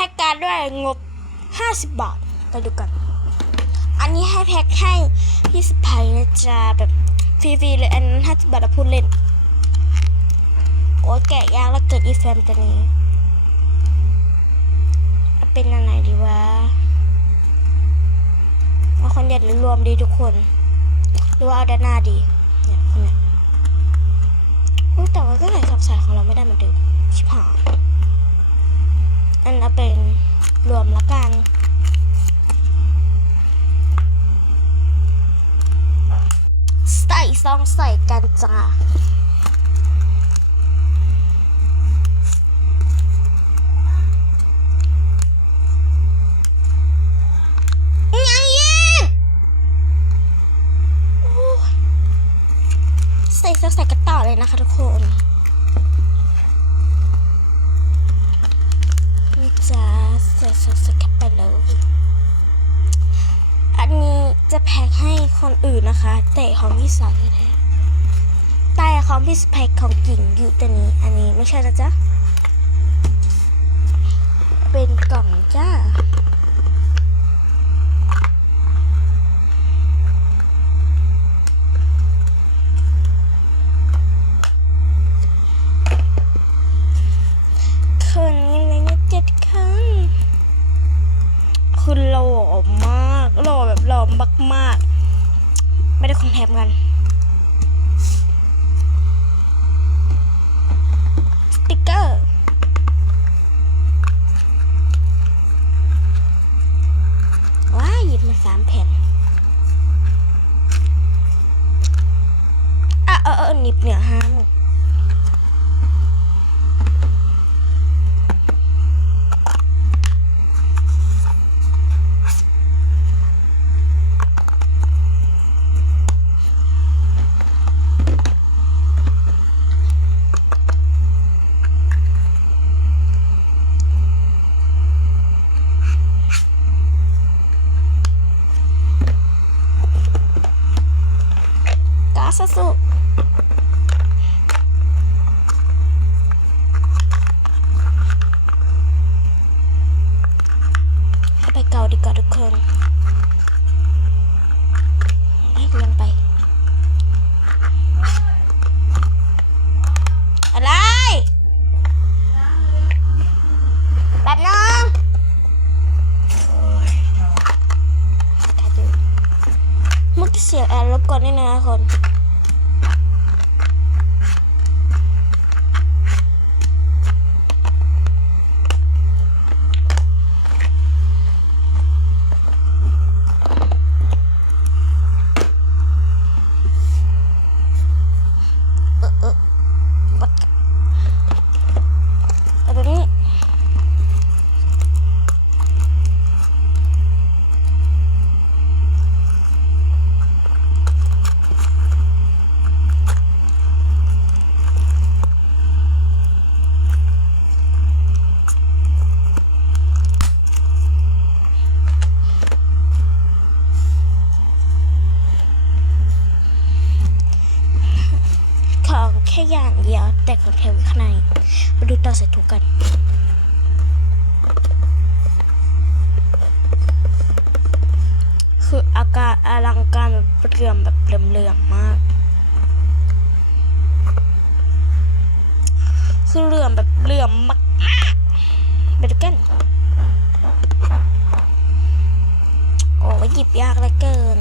พ็กการ์ดด้วยงบ 50 บาทไปดูกัน อันนี้ให้แพ็กให้พี่สไปนะจ๊ะแบบฟรีๆเลยอันนั้น50บาทพูดเล่น โอ้ยแกะยากแล้วเกิดอีแฟมตัวนี้ เป็นอันไหนดีวะเอาคอนเด็ดหรือรวมดีทุกคน หรือว่าเอาด้านหน้าดี เนี่ยคนเนี้ยแต่ว่าก็ไหนขับสายของเราไม่ได้เหมือนเดิมชิบหาย อันนั้นเป็นรวมละกัน ใส่ซองใส่กันจ้ายังยีกโอ้ยใส่เสื้อใส่กระต่อเลยนะคะทุกคนนี่ จ้าใส่สื้อใส่กไปเลยอันนี้จะแพ็คให้คนอื่นนะคะ แต่ของพี่สาวแท้แต่ของพี่แพ็คของกิ่งอยู่ตัวนี้ อันนี้ไม่ใช่นะจ๊ะ เป็นกล่องจ้า คนยังไงเนี่ยเจ็ดครั้ง คือหล่อมากหล่อแบบหล่อมากๆ ไม่ได้คอนแทมกัน สติกเกอร์ว้าหยิบมาสามแผ่นอะเออเออหนิบเหนือห้ามง ซาสุให้ไปเกาดีกว่าทุกคนให้ลงไป อะไรแบบนึงมุกเสียงแอร์รบกวนนิดนึงนะคน เออเออวัดเอาแบบนี้ ของแค่อย่างเดียว แต่ของแถมอยู่ข้างในมาดูต่อใส่ถุงกันคืออาการอลังการแบบเรื่อมแบบเหลื่อมๆมาก คือเหลื่อมแบบเหลื่อมมากๆไปดูกันโอ้ยหยิบยากเหลือเกิน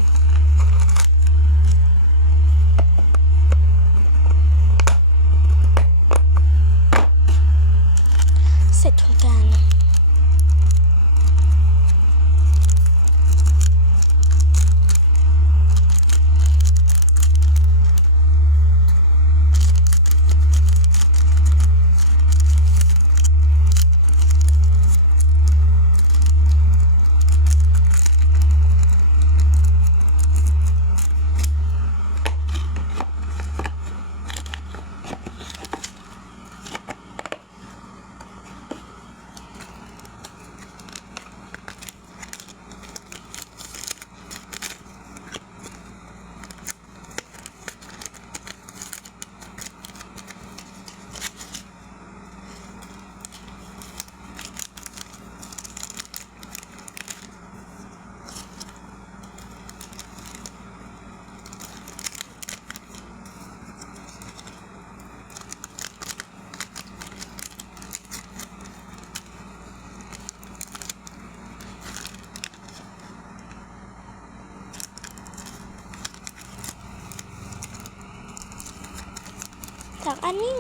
อันนี้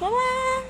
บ๊ายบาย